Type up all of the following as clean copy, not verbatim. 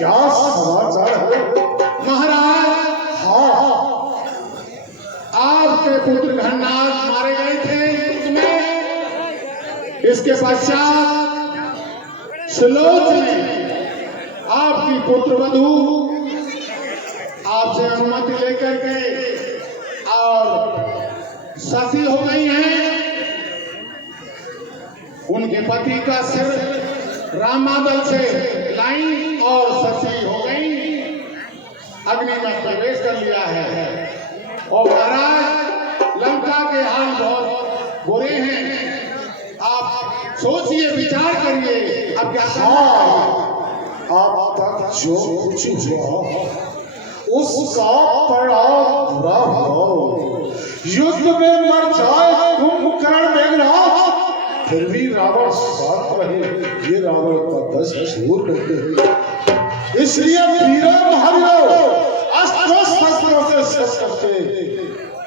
क्या समाचार है महाराज? हाँ आपके पुत्र घननाथ मारे गए थे युद्ध में। इसके पश्चात सुलोच ने आपकी पुत्रवधू आपसे अनुमति लेकर के और सती हो गई हैं। उनके पति का सिर रामादल से लाई और सती हो गई, अग्नि में प्रवेश कर लिया है। और महाराज लंका के हाल बहुत बुरे हैं। आप सोचिए, विचार करिए, अब क्या करना है? आप तक जो कुछ हुआ उसका परिणाम बुरा हो। युद्ध में मर जाए कुंभकर्ण मेघनाथ, फिर भी रावण साथ रहे, ये रावण का दस चूर करते हैं। इसलिए वीरों भाइयों, अस्त्रों शस्त्रों से शस्त्र करके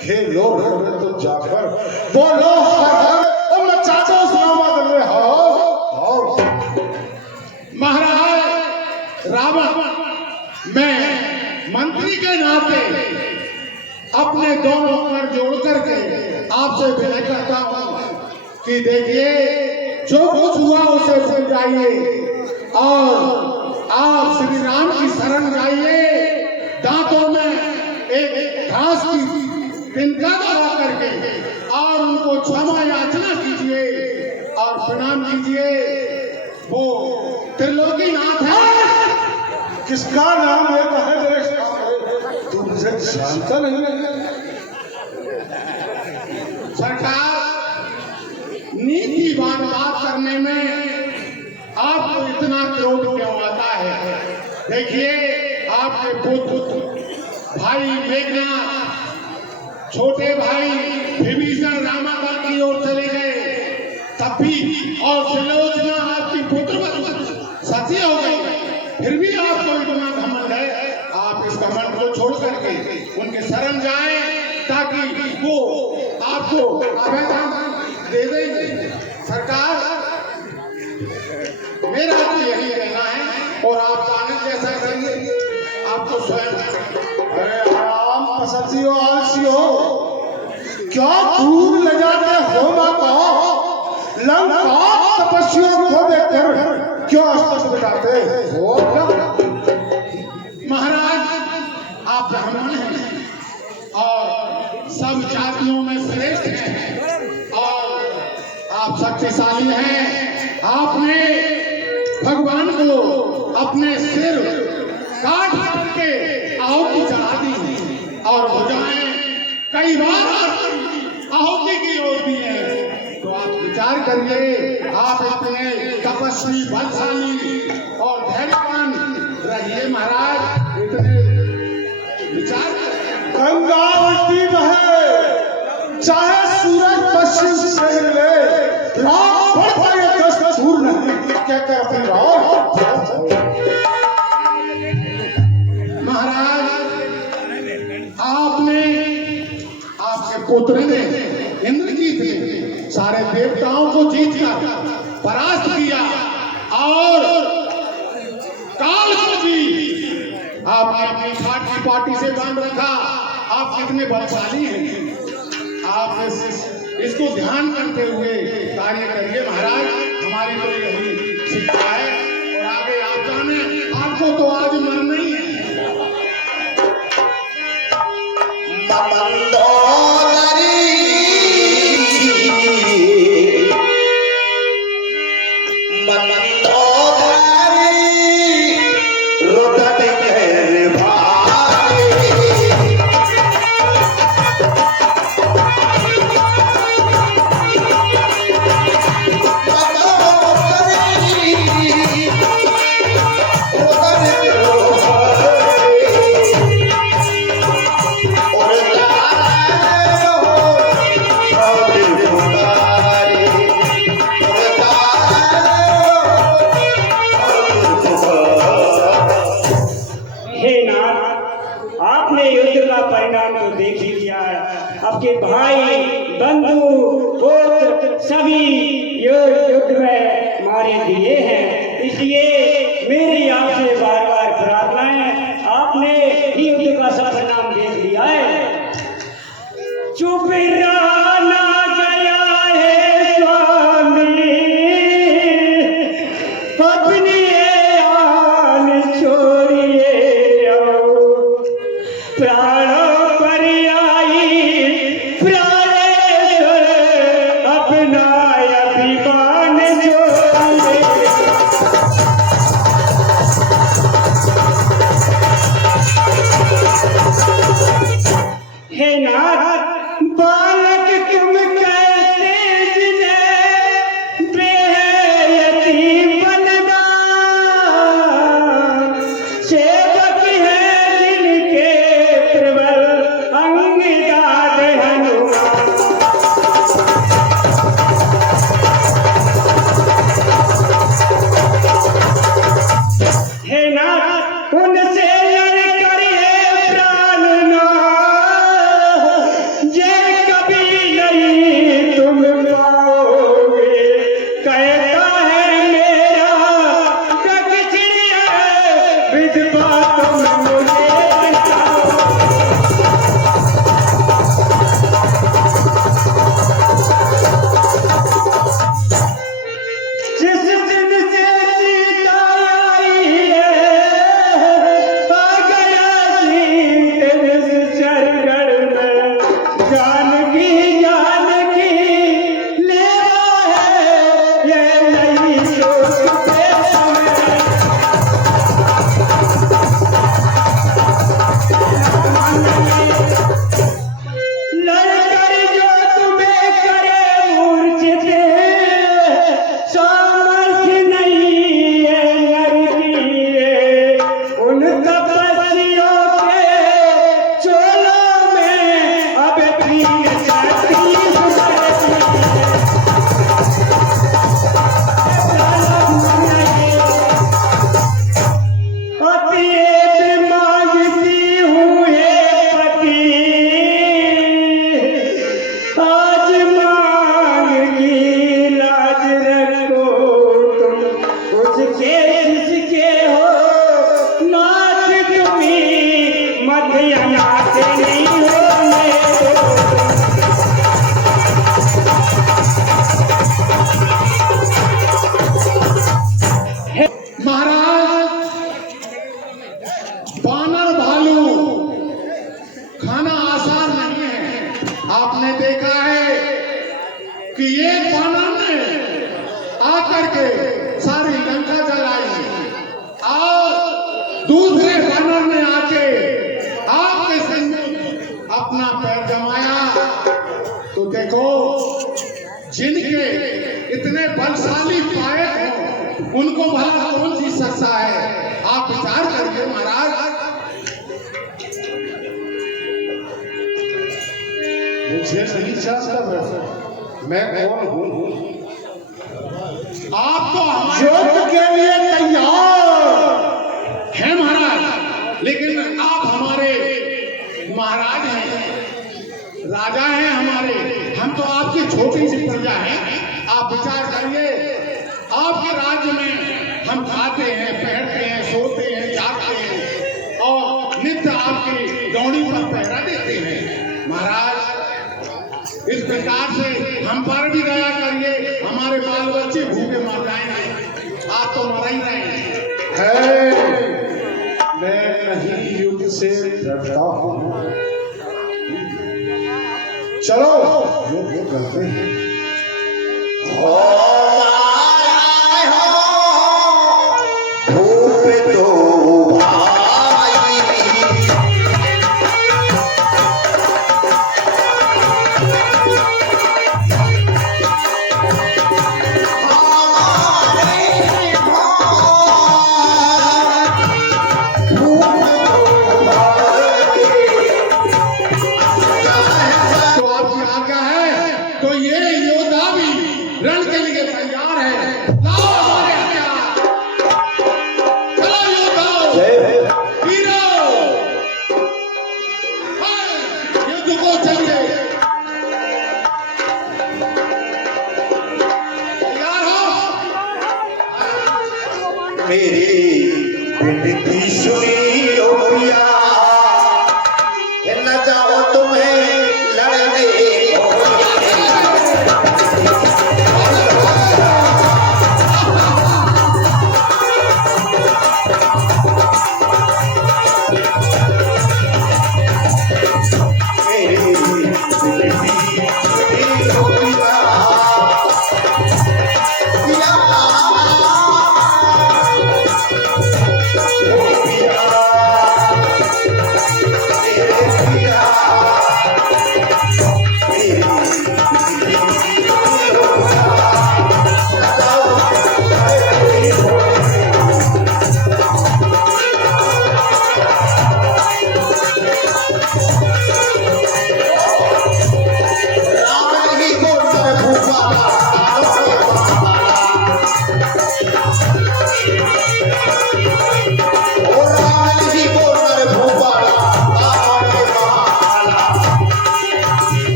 खेलो रण में तो जाकर बोलो हर हर और मचाओ उस रावण में हो। महाराज रावण, मैं मंत्री के नाते अपने दोनों पर जोड़ करके आपसे विनय करता हूं कि देखिए, जो कुछ हुआ उसे भूल जाइए और आप श्री राम की शरण जाइए। दांतों में एक घास की तिनका दबा करके और उनको क्षमा याचना कीजिए और प्रणाम कीजिए। वो त्रिलोकीनाथ है। किसका नाम लेता है मेरे सामने? तू मुझे जानता नहीं है। सरकार, नीतिवान बात करने में आपको इतना क्रोध क्यों आता है? देखिए, आपके पुत्र भाई मेघनाथ, छोटे भाई विभीषण रामादल की ओर चले गए, तब भी और सुलोचना आपकी पुत्र सती हो गई, फिर भी आपको इतना घमंड है। आप इस घमंड को छोड़ करके उनके शरण जाएं ताकि वो आपको आवेदन दे देंगे। सरकार, मेरा तो यही कहना है और आप जाने जैसा करिए, आपको स्वयं। अरे आराम पसंदी हो, आलसी हो, क्या दूर ले जाते हो माता? लंका तपस्वियों को देखकर क्यों अस्त्र बिठाते हो? महाराज, आप ब्राह्मण हैं और सब जातियों में श्रेष्ठ हैं और आप शक्तिशाली हैं। आपने भगवान को अपने सिर काट के आहुति चढ़ा दी और भुजाएं कई बार आहुति की ओर दी है। तो आप विचार करिए, आप इतने तपस्वी, बलशाली और धैर्यवान रहिए महाराज। इतने विचार करिए। गंगा उल्टी बहे, चाहे सूरज पश्चिम से ले, रात भर पर ये दस दूर नहीं कहकर अपनी रात। महाराज, आपने, आपके पुत्र ने, इंद्रजीत ने सारे देवताओं को जीतकर परास्त किया और काल को भी आपने अपनी खाट की पार्टी से बांध रखा। आप कितने बलशाली हैं। आप इसको ध्यान करते हुए कार्य करिए महाराज। हमारी तो यही शिक्षा है और आगे आप जाने, आपको तो आज मरना ही है। आपके भाई, बंधु, पुत्र सभी युद्ध में मारे दिए हैं। इसलिए मेरी आपसे बार बार देखो, जिनके इतने बलशाली पाए हो उनको भला कौन जीत सकता है? आप विचार करिए महाराज। मुझे नहीं जानता मैं कौन हूँ। आप तो हमारे युद्ध के लिए तैयार हैं महाराज, लेकिन आप हमारे महाराज हैं, राजा हैं हमारे, हम तो आपकी छोटी सी प्रजा हैं। आप विचार करिए, आपके राज्य में हम खाते हैं, पहनते हैं, सोते हैं, जागते हैं और नित्य आपकी गौड़ी पर पहरा देते हैं। महाराज, इस प्रकार से हम पर भी दया करिए, हमारे बाल बच्चे भूखे मर जाएंगे, आप तो मर ही रहे है। मैं नहीं युद्ध से डरता हूँ। चलो युद्ध करते हैं।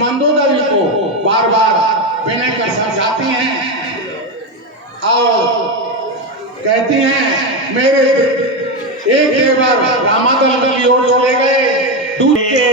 मंदोदरी को बार बार विनय कर समझाती हैं और कहती हैं मेरे एक देवर रामादल की ओर चले गए, दूसरे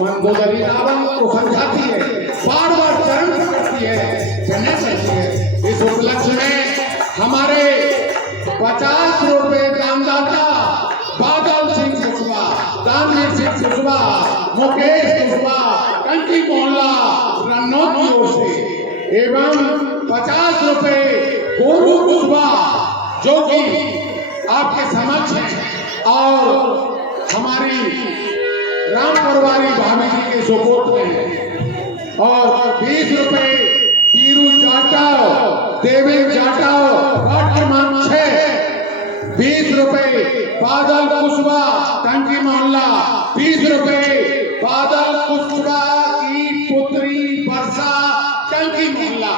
मंदोदरी रावण को समझाती है, बार बार चरण पकड़ती है, चलने चलती है। इस उपलक्ष्य में हमारे 50 रुपए दानदाता बादल सिंह कुशवाहा, दानवीर सिंह कुशवाहा, मुकेश कुशवाहा, कंटी मोहल्ला रन्नौत की ओर से एवं 50 रुपए गोरू कुशवाहा जो कि आपके समक्ष है और हमारी राम परवारी भाभी जी के सुपुत्र हैं, और 20 रुपए पीरू जाटव, देवेंद्र जाटव, वार्ड क्रमांक 6, 20 रुपए बादल कुशवाहा, टंकी मोहल्ला, 20 रुपए बादल कुशवाहा की पुत्री वर्षा, टंकी मोहल्ला।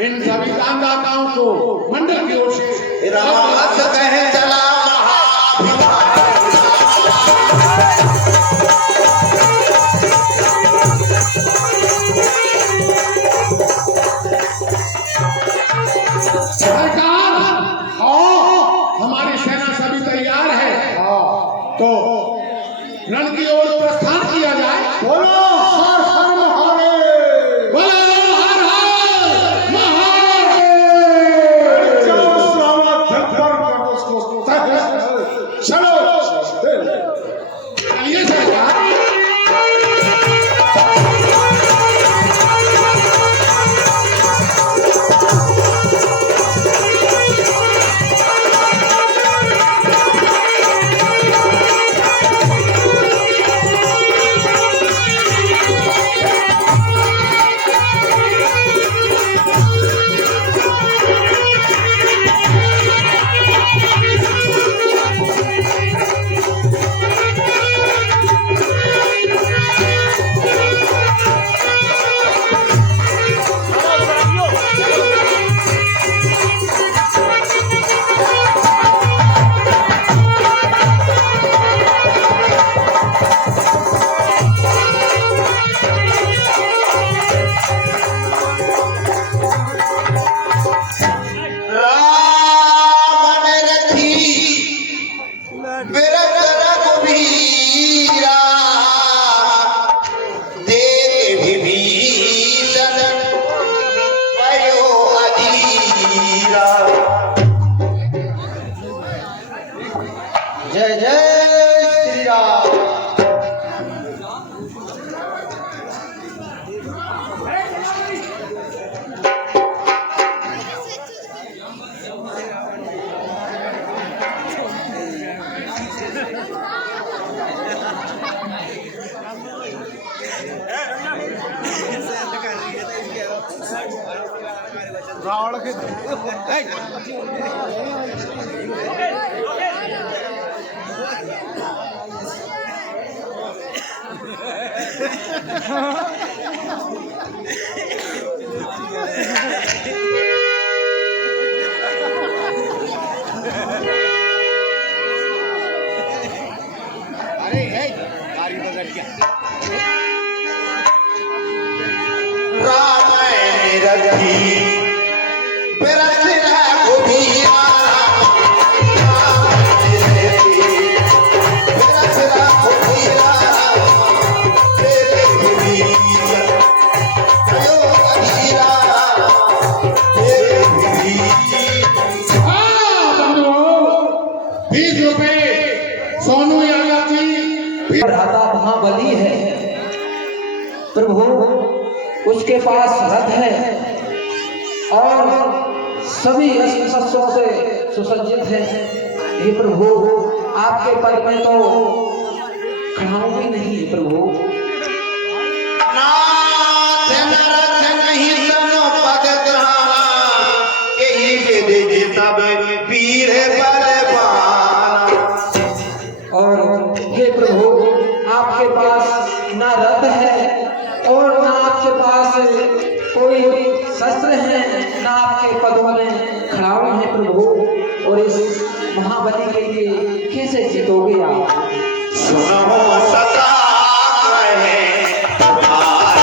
इन सभी दानदाताओं को मंडल की ओर से रात कह चला सरकार हमारी सेना सभी तैयार है, तो रण की ओर प्रस्थान किया जाए। बोलो हर हर महादेव। बोलो हर हर महादेव। जाओ साला धक्कर कर उसको चलो चलिए सरकार। जय जय श्री राम। रावण के राम रखी बिरथ रघुबीरा, बिरथ रघुबीरा, तेरे वीर भयो अधीरा, तेरे वीर। बंधुओं, 20 रुपए सोनू यादव जी। भ्राता महाबली है प्रभु, उसके पास रथ है और सभी अस्त्र शस्त्रों से सुसज्जित है। हे प्रभु, आपके पद में तो खड़ाऊ भी नहीं है प्रभु। नाथ नरथ नहीं तनो पद ग्रहण, केहि विधि तब वीर बलवान। और हे प्रभु, आपके पास ना रथ है और ना आपके पास कोई शस्त्र है, ना आपके पदों में खड़ाऊ है प्रभु। और इस महाबली के लिए कैसे जीतोगे आप? सुनो सता कहे आज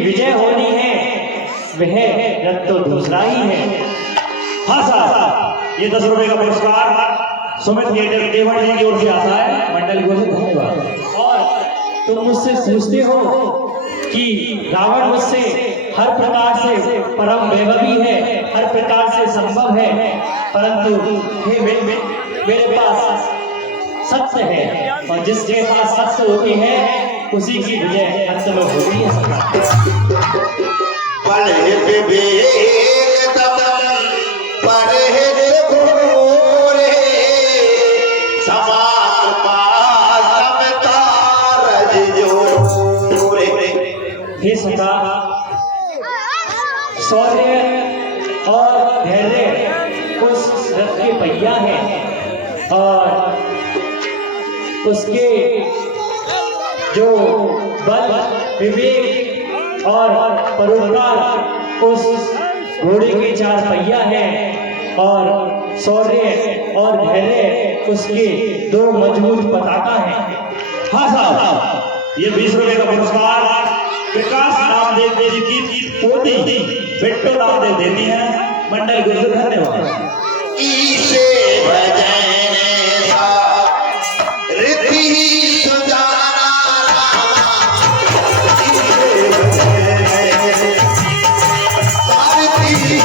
विजय होनी है वह रथ तो दूसरा ही है। हाँ साहब, ये 10 रुपए का पुरस्कार सुमित थिएटर देवड़ जी की ओर से आता है। मंडल को धन्यवाद। और तुम मुझसे पूछते हो कि रावण मुझसे हर प्रकार से परम वैभवी है, हर प्रकार से संभव है, परंतु हे मेरे पास सत्य है, और जिसके पास सत्य होती है उसी की विजय अंत में होती है। पढ़े विवेक दमन पढ़े घोरे समाज समता रज जोरे। हे सखा, शौर्य और धैर्य उस रथ के पहिया है, और उसके जो बल विवेक और परोपकार उस घोड़े के 4 पहिया है, और शौर्य और धैर्य उसके 2 मजबूत पताका है। हाँ साहब, ये 20 रुपए का पुरस्कार विकास नामदेव जी की पोती बिट्टू नामदेव देती है। मंडल को धन्यवाद। ईसे भजन रिद्धि सुजाना सावित्री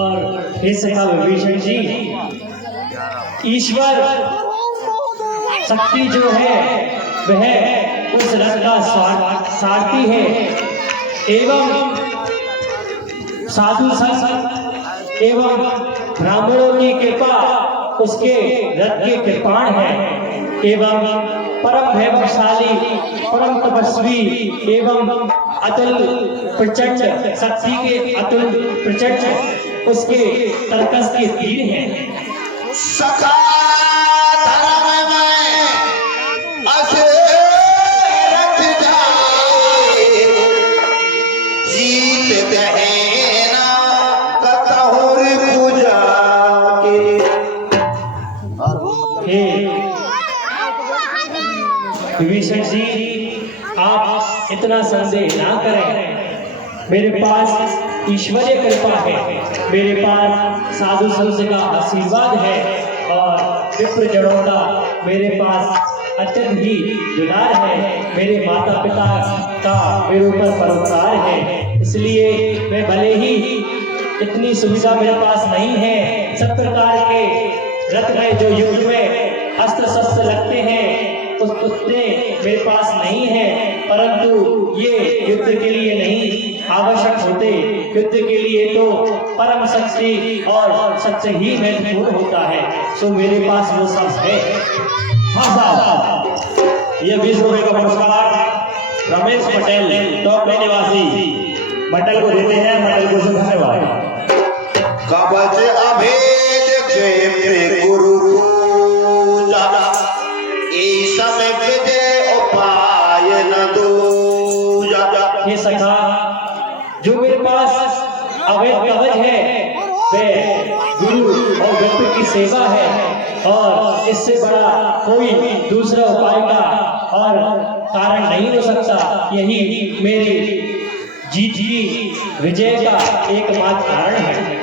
और हे सखा विभीषण जी, ईश्वर शक्ति जो है वह उस रथ का सारथी है, एवं साधु संत एवं ब्राह्मणों की कृपा उसके रथ के कृपाण है, एवं परम वैभवशाली परम तपस्वी एवं अतुल प्रचंड शक्ति के अतुल प्रचंड उसके कर्कश के तीर हैं। सखा धर्म में असरथ जाए जीत गहना कतहुर पूजा के। हे विभीषण जी, आप इतना संदेह ना करें, मेरे पास ईश्वरीय कृपा है, मेरे पास साधु संत का आशीर्वाद है, और विप्र जनों का मेरे पास अत्यंत ही दुलार है, मेरे माता पिता का मेरे ऊपर परोपकार है। इसलिए मैं भले ही इतनी सुविधा मेरे पास नहीं है, सब प्रकार के रथ में जो युद्ध में अस्त्र शस्त्र लगते हैं उतने मेरे पास नहीं है, परंतु ये युद्ध के लिए नहीं आवश्यक होते, युद्ध के लिए तो परम शक्ति और सत्य ही महत्वपूर्ण होता है, सो मेरे पास वो सब है। हाँ साहब, ये 20 रुपए का पुरस्कार रमेश पटेल टोकरी निवासी मंडल को देते हैं। मंडल को धन्यवाद। कवच अभेद के गुरु समय विजय उपाय न दूजा। हे सखा, जो मेरे पास अवैध कवच है वह गुरु और व्यक्ति की सेवा है, और इससे बड़ा कोई दूसरा उपाय का और कारण नहीं हो सकता। यही मेरी जीत की विजय का एकमात्र कारण है।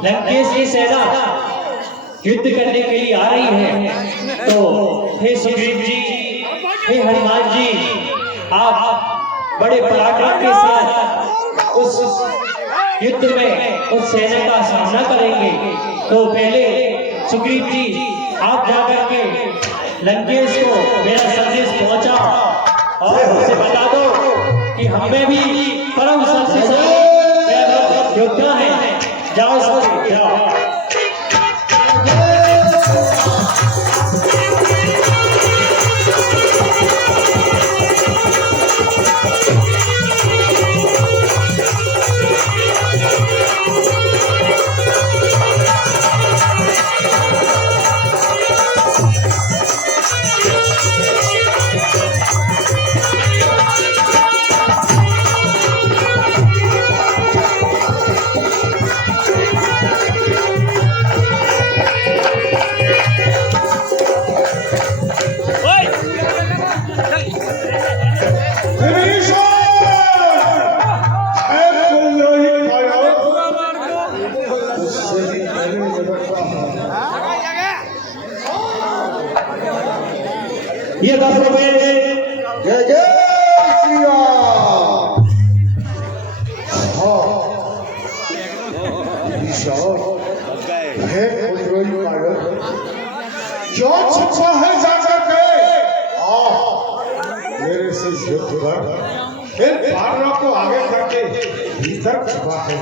लंकेश की सेना युद्ध करने के लिए आ रही है, तो हे सुग्रीव जी, हे हनुमान जी, आप बड़े पराक्रम के साथ उस युद्ध में उस सेना का सामना करेंगे। तो पहले सुग्रीव जी, आप जाकर के लंकेश को मेरा संदेश पहुंचाओ और उसे बता दो कि हमें भी परम शक्तिशाली योद्धा है। जाओ सब जाओ। ये 10 रुपए जय जय श्री राम। हाँ विशाल है कुंजरोई पायल क्यों छिपा है जाकर के मेरे से युद्ध कर फिर पांडवों को आगे करके भीतर छुपा है।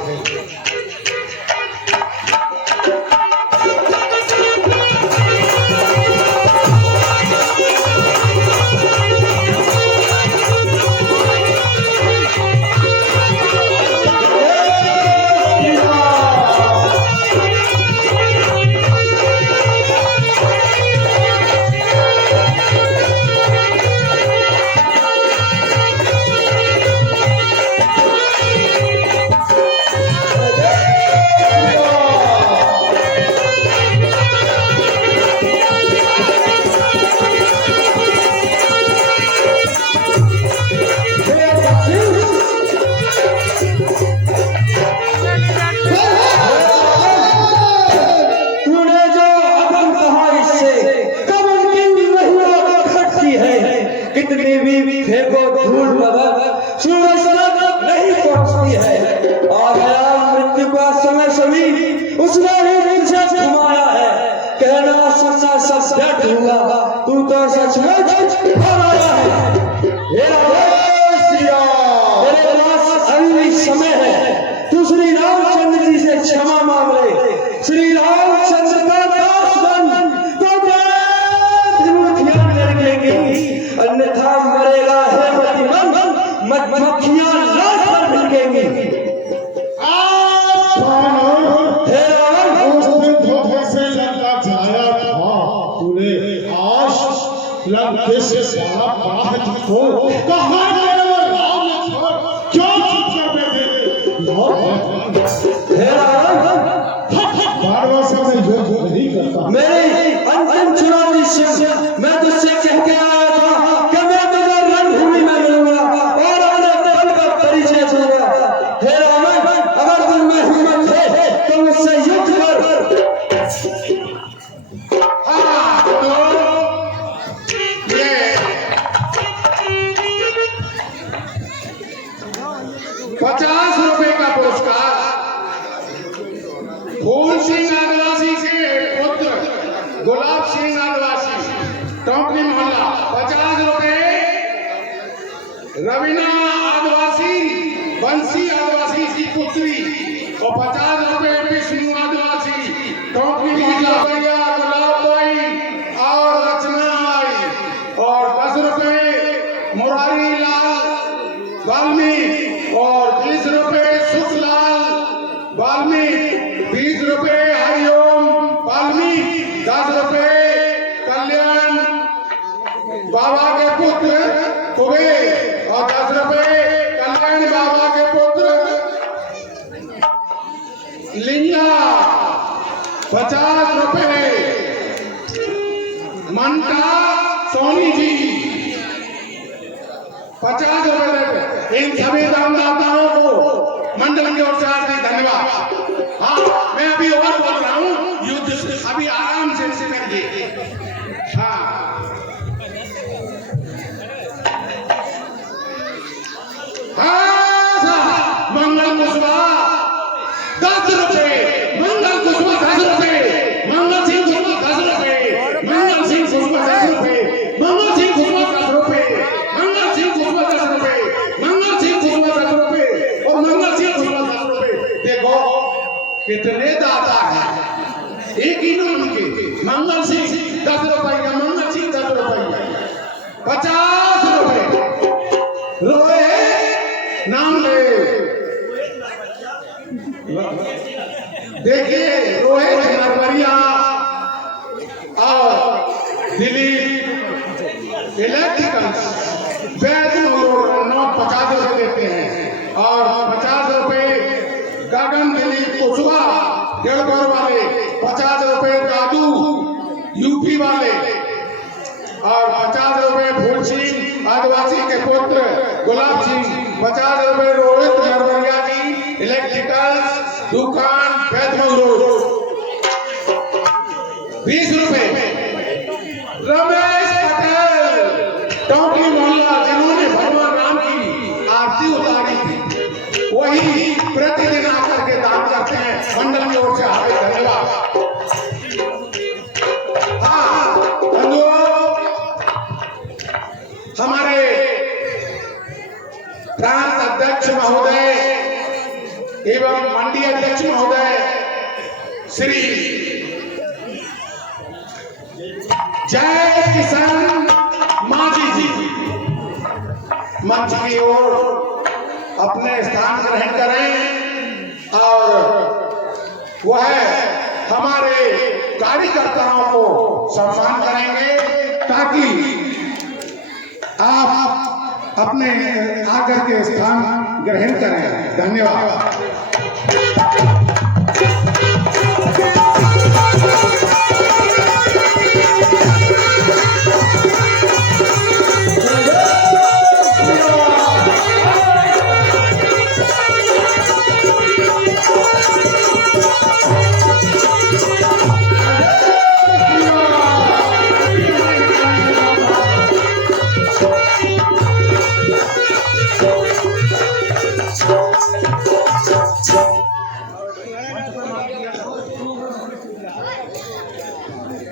कितनी भी फेंको धूल बदल सूरज तक नहीं पहुंचती है। और मृत्यु का समय सभी उसने ही दिल से घुमाया है। कहना सच्चा सब झूठ हुआ, तू तो सचमुच हराया है। तेरे पास अभी भी समय है, तू श्री रामचंद्र जी से क्षमा मांग ले। श्री रामचंद्र का दास बन तो अन्यथा मरेगा है प्रतिबंध, मधुमक्खियां लाश पर भिड़केंगी। हे रावण उस दिन धोखे से लंका जाया था तूने, आज लंके से सारा बाहर को कहां गए वो राम लक्ष्मण क्यों चुप कर बैठे? हे रावण पांडवों से मैं युद्ध नहीं करता। मेरी अंतिम चुनौती से मैं तुझसे कह के आया था कि मैं तुझे रणभूमि में मिलूंगा और अपने बल का परिचय दूंगा। हे रावण अगर तुम में हिम्मत है तो मुझसे युद्ध कर। ये 50 रुपए का पुरस्कार फूल सिंह आदिवासी के पुत्र गुलाब सिंह आदिवासी टोंकनी मोहल्ला 50 रुपए, रवीना आदिवासी बंसी आदिवासी की पुत्री और 50 रुपए विष्णु आदिवासी टोंकनी मोहल्ला गुलाब भाई और रचना आई और 10 रुपए मुरारी लाल वाल्मीकि और 20 रुपए सुखलाल वाल्मीकि, 20 रुपए हरिओम वाल्मीकि, 10 रुपए कल्याण बाबा के पुत्र कुबेर और 10 रुपए कल्याण बाबा के पुत्र लिंगा, 50 रुपए मंटा सोनी जी, 50 रुपए देते। इन सभी दानदाताओं को मंडल की ओर से हार्दिक धन्यवाद। हाँ मैं अभी और बोल रहा हूँ, युद्ध अभी आराम से करिए। हाँ हाँ मंगल कुशवाहा 10 रुपए, मंगल कुशवाहा 10 रुपए, मंगल सिंह कुशवाहा 10 रुपए, मंगल सिंह कुशवाहा 10 रुपए, मंगल सिंह कुशवाहा 10 रुपए, मंगल सिंह कुशवाहा 10 रुपए, मंगल सिंह कुशवाहा 10 रुपए और मंगल सिंह कुशवाहा 10 रुपए। देखो कितने दाता हैं एक ही नाम के। मंगल सिंह 10 रुपया, मंगल सिंह 10 रुपया, 50 रुपए रोए नाम ले। देखिए रोहित नरवरिया और दिलीप इलेक्ट्रिकल्स वैद 50 रुपए देते हैं और 50 रुपए गगन दिलीप कुशवा देवघर वाले, 50 रुपए दादू यूपी वाले और 50 रुपए फूल सिंह आदिवासी के पुत्र गुलाब सिंह, 50 रुपए रोहित नरवरिया जी इलेक्ट्रिकल्स दुकान वैदमंगलोर, 20 रुपए रमेश पटेल टोंकी मोहल्ला जिन्होंने भगवान राम की आरती उतारी थी वही प्रतिदिन आकर के दान करते हैं। मंडल की ओर से हार्दिक धन्यवाद। हाँ बंधुओं, हमारे प्रांत अध्यक्ष महोदय एवं मंडी अध्यक्ष महोदय श्री जय किसान माझी जी मंच की ओर अपने स्थान ग्रहण करें और वह हमारे कार्यकर्ताओं को सम्मान करेंगे ताकि आप अपने आकर के स्थान ग्रहण करें। धन्यवाद।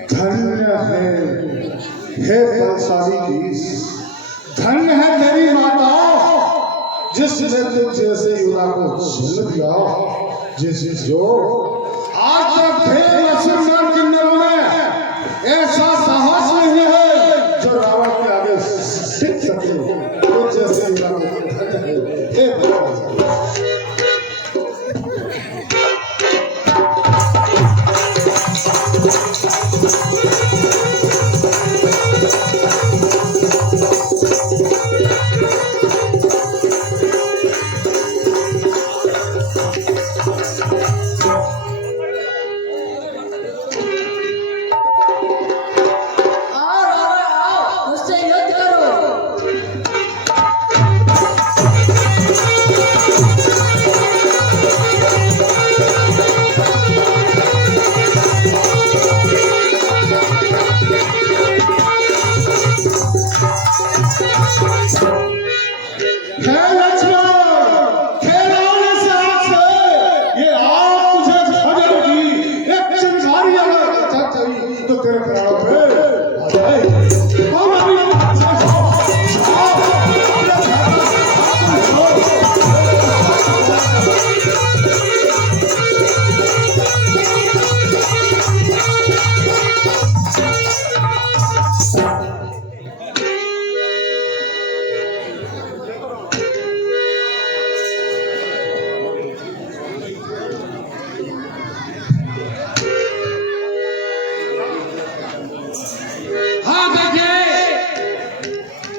धन्य है बलशाली की, धन्य है मेरी माता जिसने तुझ जैसे युवा को जन्म दिया, जो आज तक थे लक्ष्मण किन्नरों में ऐसा साहस नहीं है जो रावण के आगे टिक सके। तुझ जैसे युवा को धन्य है बलशाली।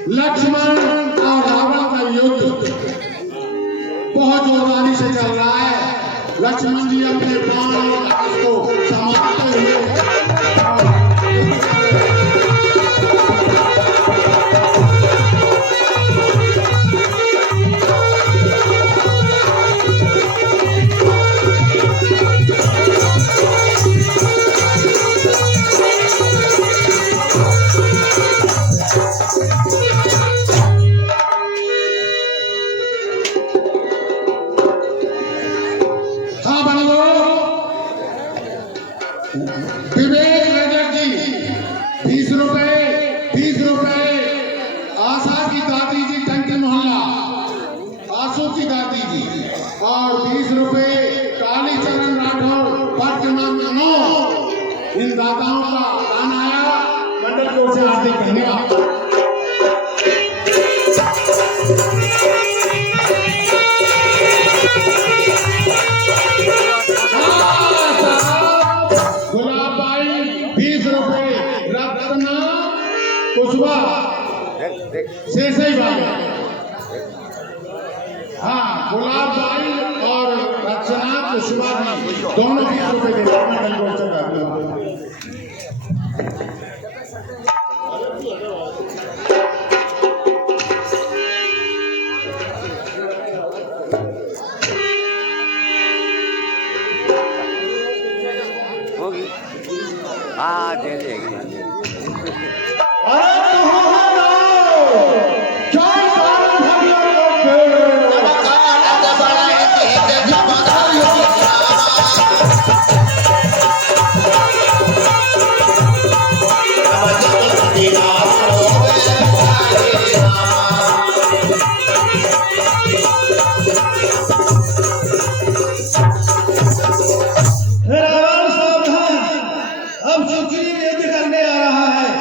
लक्ष्मण और रावण का युद्ध बहुत जोरदारी से चल रहा है। लक्ष्मण जी अपने प्राण और धनुष को संभालते हुए विवेक रजक जी 20 रुपए, 20 रुपए। आशा की दादी जी टंकी मोहल्ला, आशू की दादी जी और 20 रुपए। कालीचरण राठौर इन दाताओं का दान आया, मंडल की ओर से हार्दिक धन्यवाद। गुलाब भाई 20 रुपए, रत्ना कुशवा से सही बात। हाँ, गुलाब भाई और रचना कुशवा जी दोनों 20 रुपए दे रहे हैं। होगी हाँ दे देगी। अरे कहाँ जाओ? क्या कारण हम लोगों के? रावण सावधान, अब सुग्रीव युद्ध करने आ रहा है।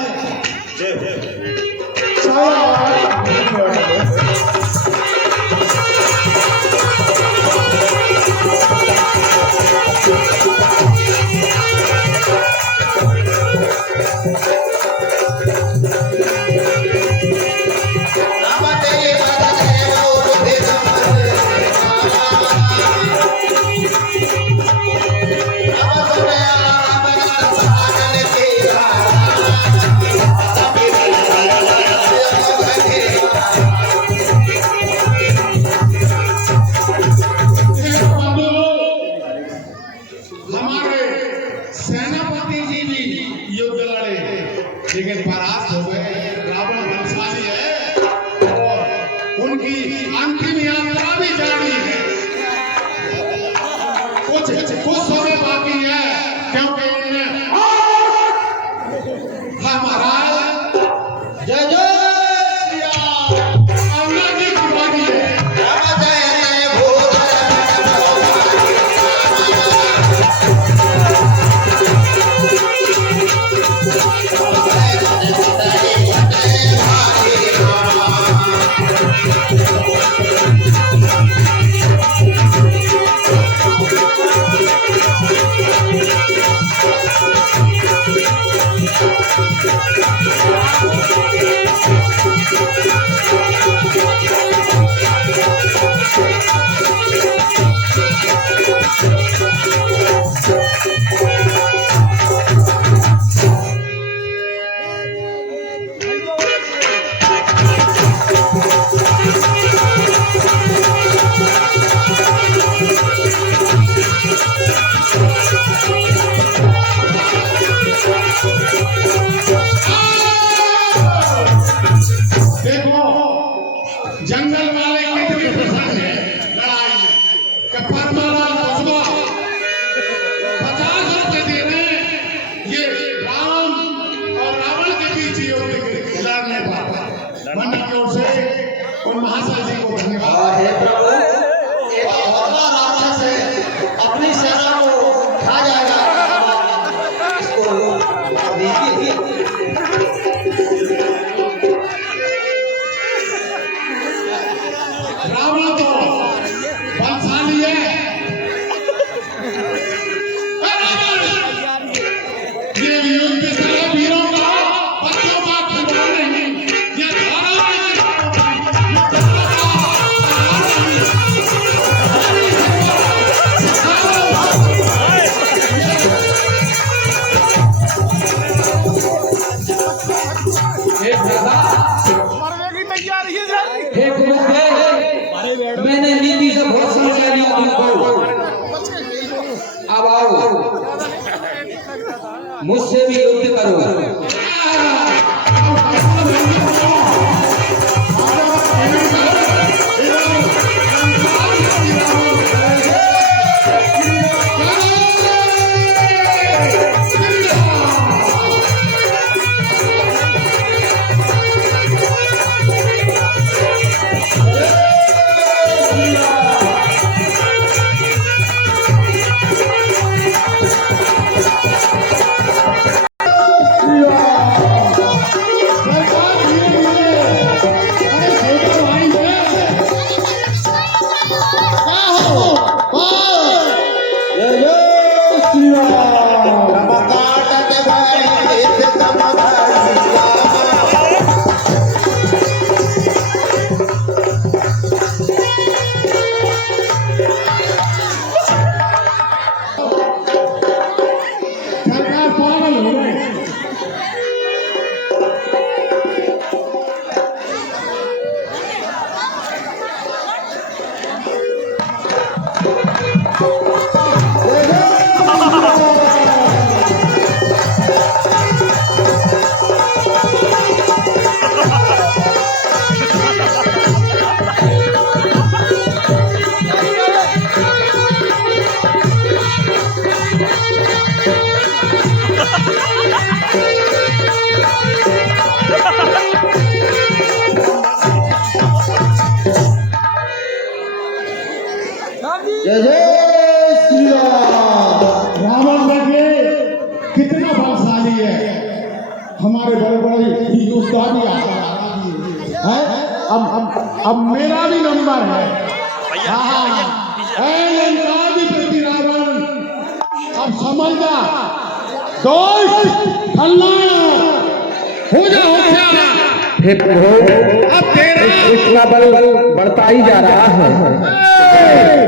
हमारे सेनापति जी भी युद्ध लड़े, लेकिन परास्त हो गए। रावण बलशाली है और उनकी अंतिम यात्रा भी जारी है। कुछ समय बाकी है, क्योंकि हमारा जय जय श्री राम। अन्ना जी की बारी है। देखो, जंगल वाले कितने प्रसन्न हैं लड़ाई में। कि परमालाल कुशवा 50 रुपए दे रहे हैं, ये राम और रावण के बीच युद्ध लड़ने पर। मंडल की ओर से उन महाशय जी को धन्यवाद। हे प्रभु, एक और राक्षस है, अपनी सेना को खा जाएगा। इसको देखिए। रावण तो बलशाली है। ये युद्ध सारे वीरों का, बच्चों का खिलौना नहीं, ये धारा हे गुरुदेव, मैंने नीति से बहुत समझा लिया तुमको। अब आओ, मुझसे भी युद्ध करो। श्री राम। सरकार पागल हो गए। जय जय श्री राम। रावण देखिए कितना बलशाली है। हमारे बड़े बड़े योद्धा भी है। अब मेरा भी नंबर है। लंकाधिपति रावण, अब समझ जा दोस्त हो जा हे प्रभु अब तेरा इतना बल बढ़ता ही जा रहा है।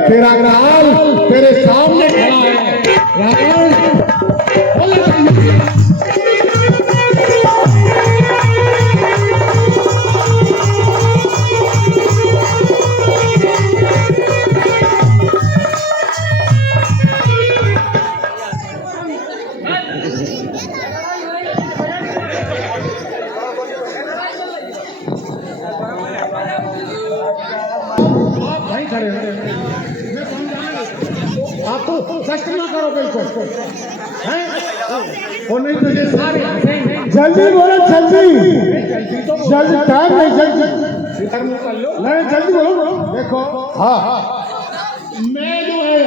तेरा काल तेरे सामने खड़ा है रावण। आप तो कष्ट ना करो बिल्कुल, हैं? वो नहीं तो ये सारे जल्दी बोलो जल्दी, जल्दी टाइम नहीं, जल्दी इधर मुंह कर लो। नहीं जल्दी बोलो बोलो। देखो हाँ मैं जो है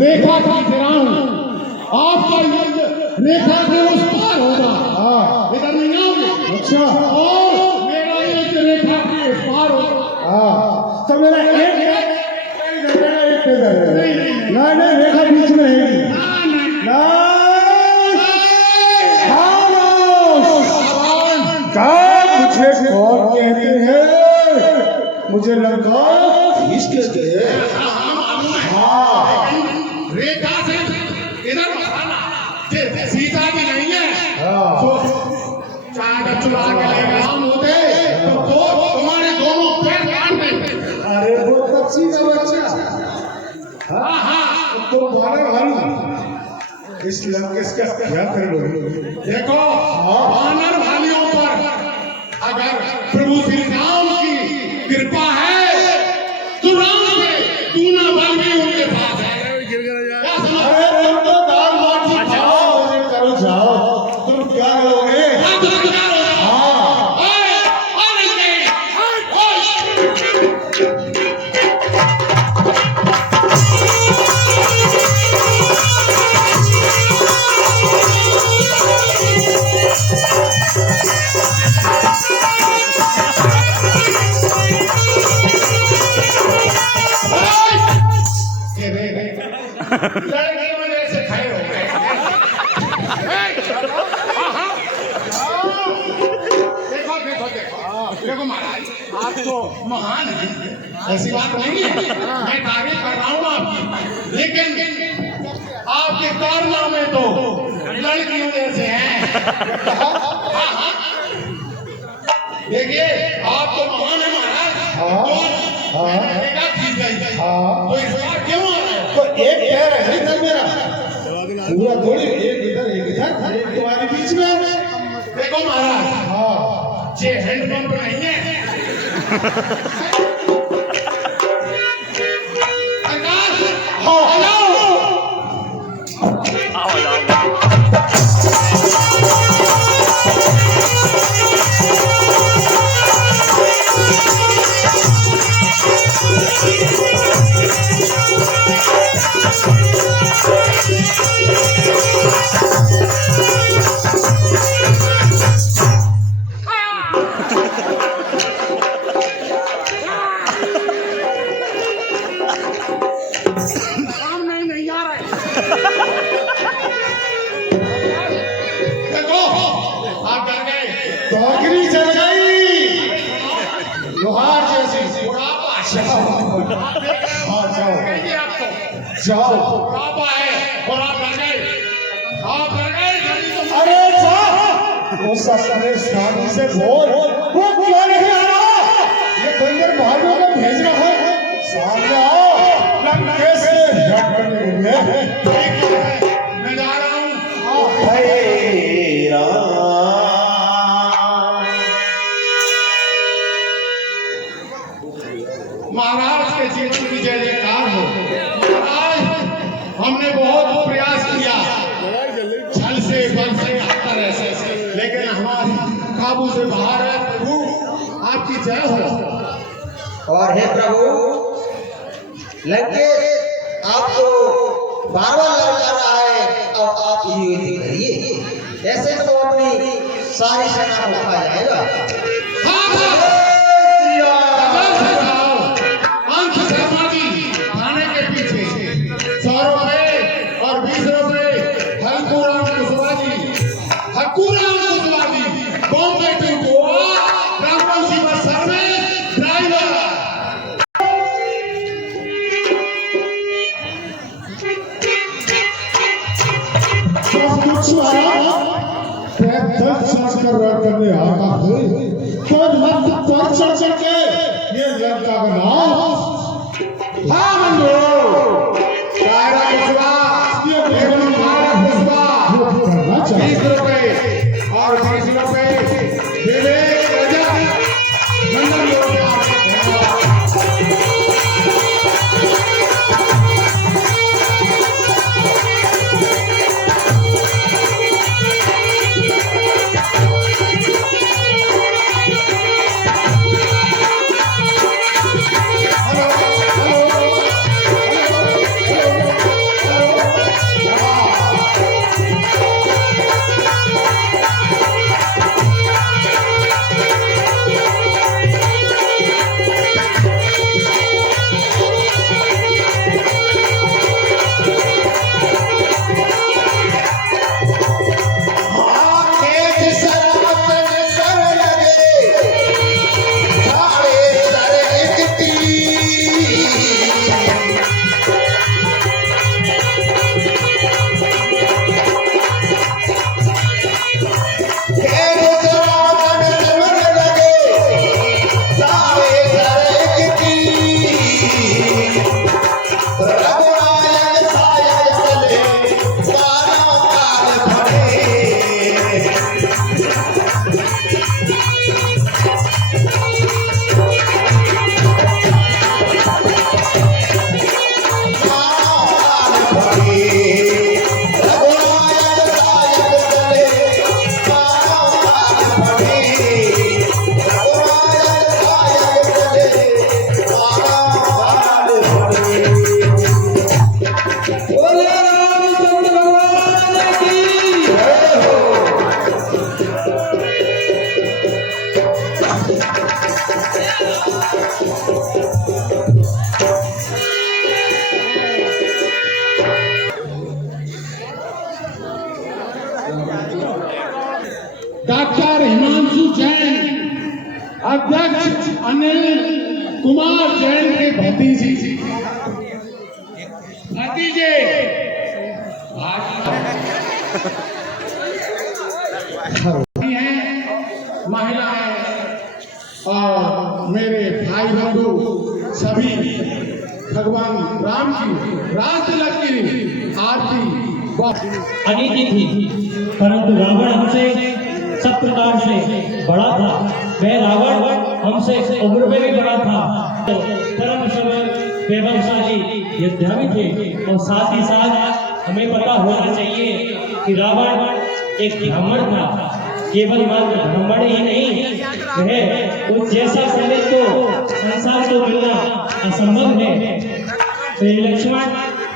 रेखा का गिराऊं, आपका युद्ध रेखा के उस पार होगा। हाँ इधर नहीं आओगे। अच्छा और मेरा युद्ध रेखा के उस पार होगा। हाँ तो मेरा एक नहीं रेखा बीच में है। मुझे कौन कहते हैं? मुझे लंका खींच कहते हैं। हाँ रेखा से इधर बसाना, सीधा भी नहीं है। हाँ चार चुरा के लेकर हम होते तो तुम्हारे दोनों पैर काट देते। अरे वो पक्षी का बच्चा। हाँ तो मारे भालू इस लंकेश का क्या करोगे? देखो वानर भालियों पर अगर प्रभु श्री राम की कृपा है तो राम से दूना बल भी उनके पास है। क्या समझ? अरे तुम तो दाल बाटी खाओ और करो जाओ, तुम क्या करोगे? लड़के वजह से खड़े हो गए। देखो देखो देखो देखो महाराज, आप तो महान हैं, ऐसी बात नहीं है। मैं तारीफ कर रहा हूँ आपकी, लेकिन आपके कारनामे तो लड़कियों जैसे हैं। देखिए आप तो महान है महाराज। तो इस बार क्यों आ रहे हैं? तो एक पैर है इधर मेरा, पूरा थोड़ी एक इधर एक तुम्हारे बीच में। देखो महाराज, हाँ ये हैंडपंप नहीं है। सरकार, हेलो। जाओ। आप आए और आप डर गए, जल्दी तो अरे जा, उस अपने स्वामी से बोल, वो क्यों नहीं आ रहा? ये बंदर भाइयों को भेज रहा है, सामने आओ, लंके से लड़ने लगे। ठीक है, मैं जा रहा हूँ। महाराज के जीवन की जय जयकार हो। महाराज, हमने बहुत प्रयास किया, छल से बल से आकर ऐसे, लेकिन हमारे काबू से बाहर है। प्रभु आपकी जय हो। और हे प्रभु, लंकेश आपको बार बार लड़का रहा है और आप युद्ध करिए, ऐसे तो अपनी सारी सेना को खा जाएगा। अंश शर्मा जी थाने के पीछे 100 रुपए और 20 रुपए Halkuram Kushwaha ji, Bombay to Goa, Ramvanshi bus service driver. करने आता है तो मत पर चढ़ के ये लड़का का नाम हाँ मंदो शायरा कुशवाहा, ये मारा कुशवाहा, करना चाहिए। 20 रुपए और 20 रुपए विवेक रजक मंडल लोग डॉक्टर हिमांशु जैन, अध्यक्ष अनिल कुमार जैन के भतीजे हैं, महिलाएं और मेरे भाई बंधु सभी भगवान राम की रात तिलक की आरती अनीति थी, परंतु रावण हमसे सब प्रकार से बड़ा था। वह रावण हमसे उम्र में भी बड़ा था, तो धर्मशूर वैभवशाली योद्धा भी थे। और साथ ही साथ हमें पता होना चाहिए कि रावण एक ब्राह्मण था। केवल मात्र ब्राह्मण ही नहीं, वह उस जैसा पंडित तो संसार को मिलना असंभव है। तो ये लक्ष्मण,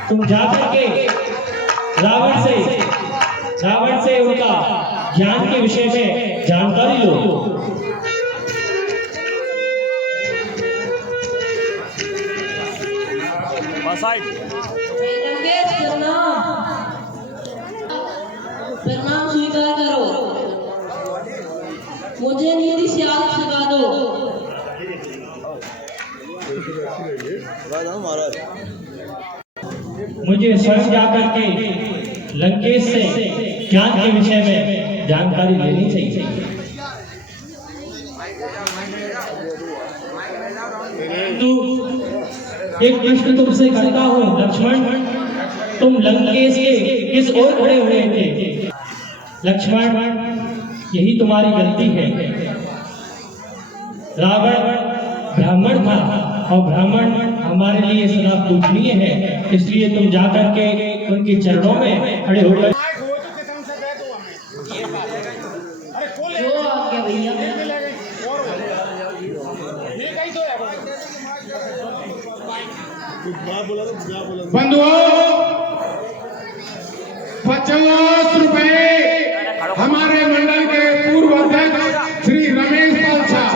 तुम जाकर के रावण से उनका ज्ञान के विषय में जानकारी लो। प्रणाम स्वीकार करो, मुझे नीति से आप सिखा दो। महाराज मुझे स्वयं जाकर के लंकेश से ज्ञान के विषय में जानकारी लेनी चाहिए। तू एक प्रश्न तुमसे करता हूँ लक्ष्मण, तुम लंकेश के किस ओर खड़े हुए थे? लक्ष्मण, यही तुम्हारी गलती है। रावण ब्राह्मण था और ब्राह्मण हमारे लिए सदा पूजनीय है, इसलिए तुम जाकर के उनके चरणों में खड़े हो गए। जो आ गया भैया। बंधुओं, 50 रुपए हमारे मंडल के पूर्व अध्यक्ष श्री रमेश पाल शाह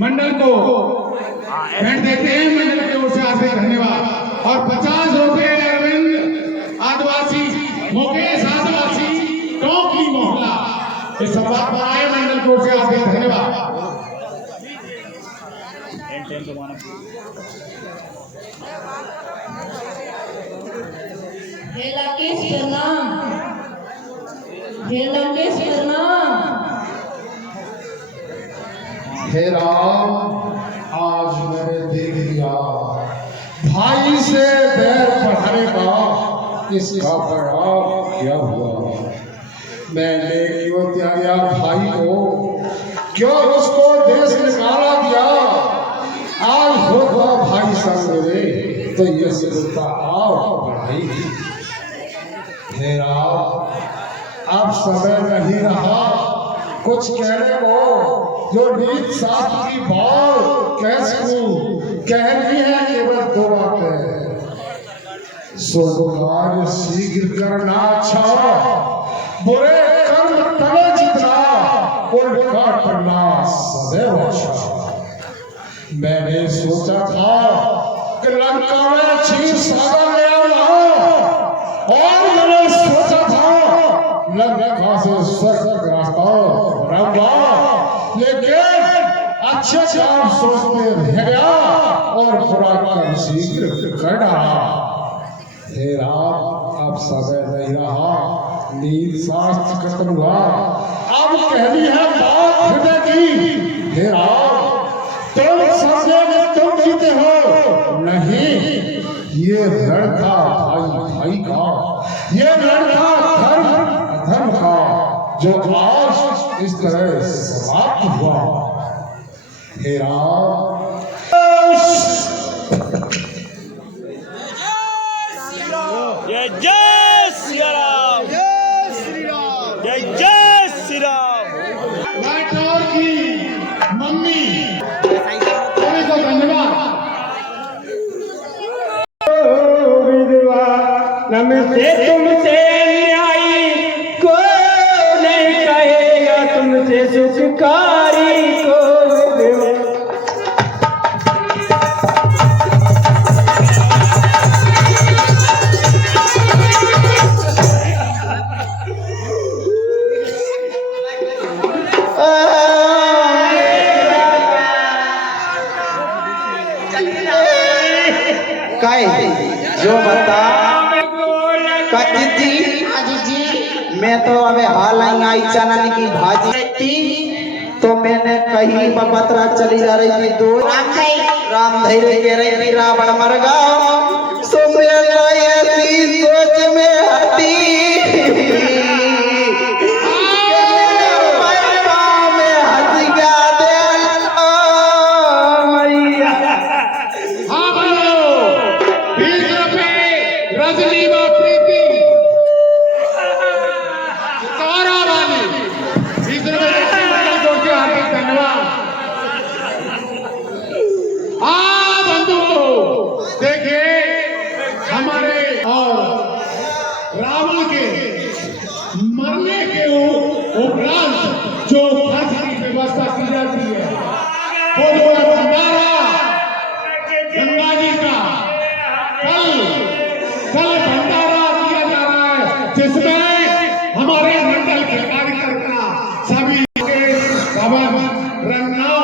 मंडल को भेंट देते हैं। मंडल की ओर से हार्दिक धन्यवाद। और 50 रुपए अरविंद आदिवासी मुकेश आदिवासी टोंकली मोहल्ला इस संवाद पर आए, मंडल की ओर से हार्दिक धन्यवाद। हे लंकेश प्रणाम। हे लंकेश प्रणाम। हे राम, आज मैंने देख लिया भाई से बैर बढ़ाने का इसका परिणाम क्या हुआ। मैंने क्यों त्यागा भाई को, क्यों उसको देश निकाला दिया। आज होगा भाई संग मेरे तो ये सिलता और बढ़ाई। हे राम, अब समय नहीं रहा कुछ कहने को। जो नीत शास्त्र की बात कहनी है केवल 2 बातें। कार्य शीघ्र करना अच्छा, बुरे कर्म तले जितना उनका करना सदैव अच्छा। मैंने सोचा था कि लंका में क्षीर सागर ले आऊंगा, और मैंने सोचा था लंका से स्वर्ग का रास्ता बनाऊंगा, लेकिन अच्छे काम सोचते रह गया और बुरा काम शीघ्र कर डाला। हे राम, अब समय नहीं रहा, नीत शास्त्र खत्म हुआ, अब कहनी है बात हृदय की। हे राम, तुम समझे में तुम जीते हो नहीं, ये लड़का भाई भाई का, ये लड़का धर्म अधर्म का, जो आज इस तरह समाप्त हुआ। हे राम, जय जय श्री राम, जय श्री राम, जय जय श्री राम। राठौर की मम्मी सभी को धन्यवाद। नमस्ते तुमसे न्यायी को नहीं कहेगा, तुमसे सुखकारी को जो बता जी मैं तो अबे हाल आई चनन की भाजी थी, तो मैंने कहीं बतरा चली जा रही थी। 2 राम धैर्य कह रही थी रावण मर गया, सो ऐसी सोच में हटी जो फांसी की व्यवस्था की जाती है, वो जो भंडारा गंगा जी का कल भंडारा किया जा रहा है, जिसमें हमारे मंडल के कार्यकर्ता सभी के भवन रन्ना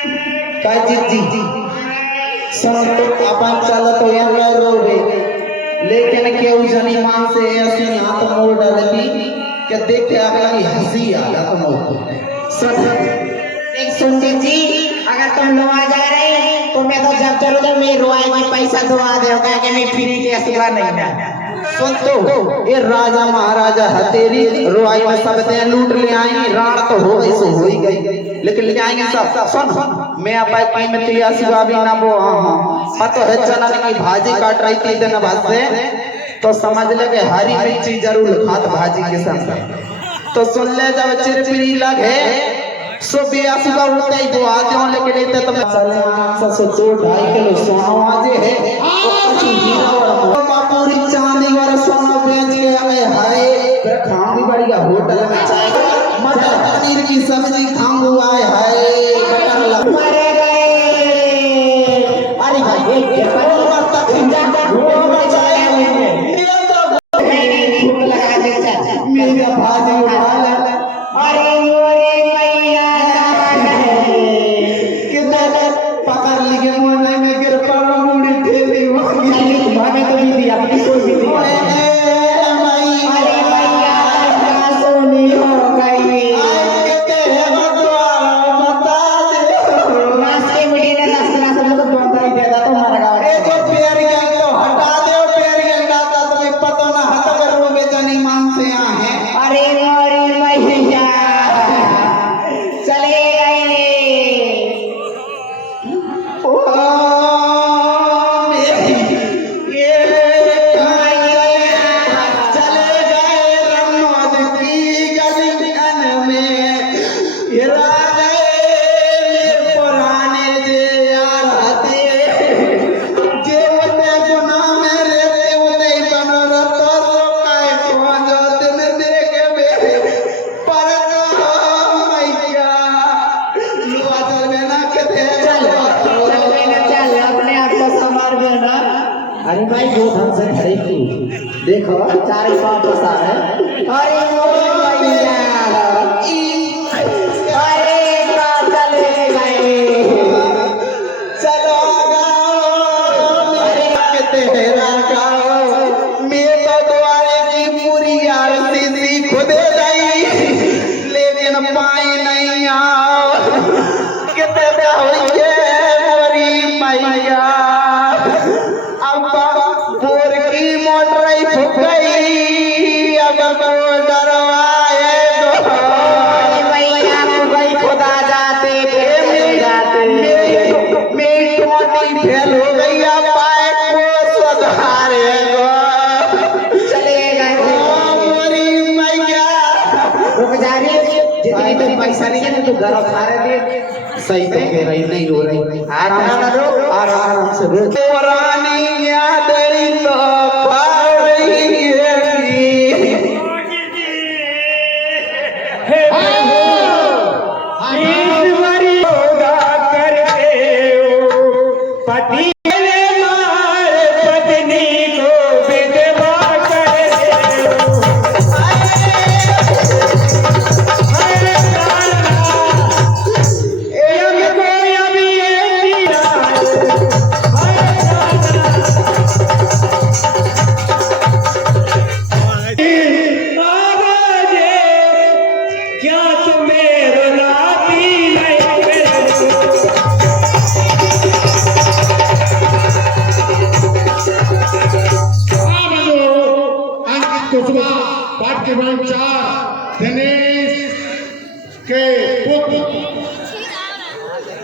जी सुन तो अपन चलो तो यार रोवे लेकिन केहू जनी मान से ऐसी हाथ मोड़ डालती कि देख के अगला की हंसी आ जाता मौत सुन जी अगर तुम लोआ जा रहे हैं तो मैं तो जब चलो जब मैं रोआएगी पैसा दुआ देगा कि मैं फ्री के असुरा नहीं ना सुन तो ये राजा महाराजा हतेरी रोआई में सब ते लूट ले आएंगे राण तो हो गई सो हो ही गई लेकिन ले आएंगे सब सुन मैं अब कीमती असुरा भी ना वो हां पतो है चना की भाजी काट रही थी दिन बाद से तो समझ ले कि हरी मिर्ची जरूर खात भाजी के संग तो सुन ले जब चिरपिरी लगे सो बियासी का उड़ते ही दो आते हो लेकिन इतने तो चले आराम से 2-2.5 किलो सोना आजे है पूरी चांदी और सोना बेच के हमें हाय फिर खान भी बढ़िया होटल में चाय मटर पनीर की सब्जी खाऊं आए हाय बटर लग मरे गए अरे भाई ये पर तक वो बचाए भूख लगा दे चाचा मेरा भाजी उठा ले अरे मोरे मैया किधर पकड़ लिए मोने में गिर पड़ा मुड़ी ठेली होगी भागे तो भी दिया अपनी कोई भी दिया अरे मैया क्या सोनी हो गई नाश्ते मिली ने नाश्ता सब लोग तो अंदर ही दे दा तो मर गया जो पैर गया तो हटा दे पैर गया तो तुम्हें पता ना हट कर वो बेचानी मांग से है अरे मोरे मैया चले गए अरे भाई दो ढंग से खड़ी थी देखो 4-5 पैसा है अरे मोरे मैया अरे का चले गए चलो तेरा गाओ मैं तो द्वारे की पूरी आरती सी खुद गई लेकिन पाई नहीं आओ कितने होइए मोरी मैया अब बोर की मोटर फूक गई अब वो डरवाए दो मैया गई खुदा जाते मेरी टोटी फेल हो गई अब पाए को सुधारे चले गए मोरी मैया रुक जा रही जितनी तुम पैसा नहीं है तो घर खा रहे थे सही तो कह रही नहीं हो रही आराम से रो रानी याद आई तो पाई पति मार पत्नी को विधवा कर क्या तुम्हें रुलाती नहीं कुसुमा पाठ्यक्रम 4 दिनेश के पुत्र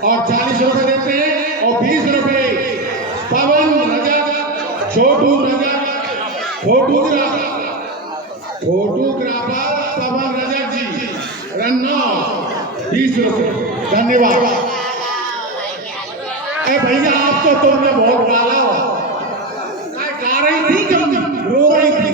और 40 रुपए देते हैं और 20 रुपए पवन रजक छोटू रजक फोटोग्राफर पवन रजक जी रन्ना 20 रुपए धन्यवाद। ए भैया आप तो तुमने बहुत गाला हो गा रही थी तुम रो रही थी